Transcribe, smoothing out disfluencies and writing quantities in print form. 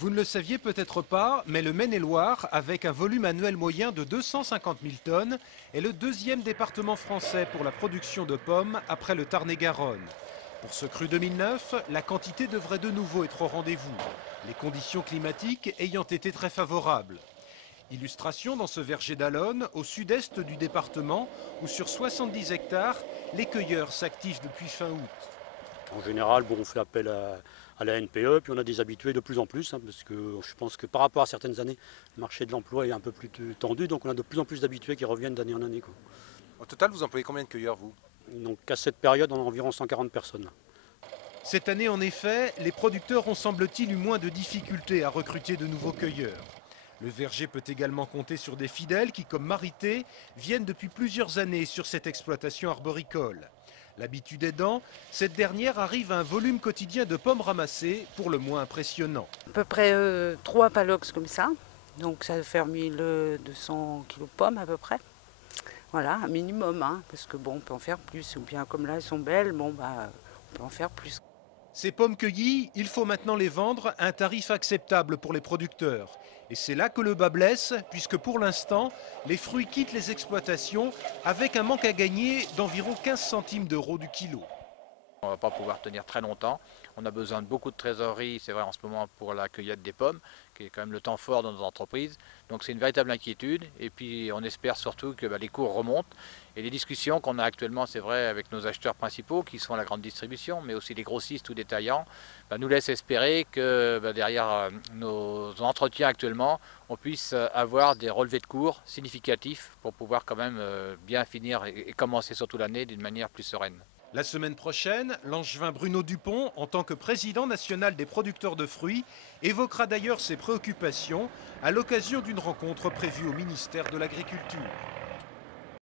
Vous ne le saviez peut-être pas, mais le Maine-et-Loire, avec un volume annuel moyen de 250 000 tonnes, est le deuxième département français pour la production de pommes après le Tarn-et-Garonne. Pour ce cru 2009, la quantité devrait de nouveau être au rendez-vous, les conditions climatiques ayant été très favorables. Illustration dans ce verger d'Allonne, au sud-est du département, où sur 70 hectares, les cueilleurs s'activent depuis fin août. En général, bon, on fait appel à la NPE, puis on a des habitués de plus en plus, hein, parce que je pense que par rapport à certaines années, le marché de l'emploi est un peu plus tendu, donc on a de plus en plus d'habitués qui reviennent d'année en année, quoi. Au total, vous employez combien de cueilleurs, vous? Donc à cette période, on a environ 140 personnes. Cette année, en effet, les producteurs ont semble-t-il eu moins de difficultés à recruter de nouveaux cueilleurs. Le verger peut également compter sur des fidèles qui, comme Marité, viennent depuis plusieurs années sur cette exploitation arboricole. L'habitude aidant, cette dernière arrive à un volume quotidien de pommes ramassées pour le moins impressionnant. À peu près 3 palox comme ça, donc ça va faire 1200 kg de pommes à peu près. Voilà, un minimum, hein, parce que bon, on peut en faire plus, ou bien comme là elles sont belles, bon bah on peut en faire plus. Ces pommes cueillies, il faut maintenant les vendre à un tarif acceptable pour les producteurs. Et c'est là que le bas blesse, puisque pour l'instant, les fruits quittent les exploitations avec un manque à gagner d'environ 15 centimes d'euros du kilo. On ne va pas pouvoir tenir très longtemps. On a besoin de beaucoup de trésorerie, c'est vrai en ce moment pour la cueillette des pommes, qui est quand même le temps fort dans nos entreprises. Donc c'est une véritable inquiétude. Et puis on espère surtout que les cours remontent. Et les discussions qu'on a actuellement, c'est vrai, avec nos acheteurs principaux, qui sont la grande distribution, mais aussi les grossistes ou détaillants, nous laissent espérer que derrière nos entretiens actuellement, on puisse avoir des relevés de cours significatifs pour pouvoir quand même bien finir et commencer surtout l'année d'une manière plus sereine. La semaine prochaine, l'angevin Bruno Dupont, en tant que président national des producteurs de fruits, évoquera d'ailleurs ses préoccupations à l'occasion d'une rencontre prévue au ministère de l'Agriculture.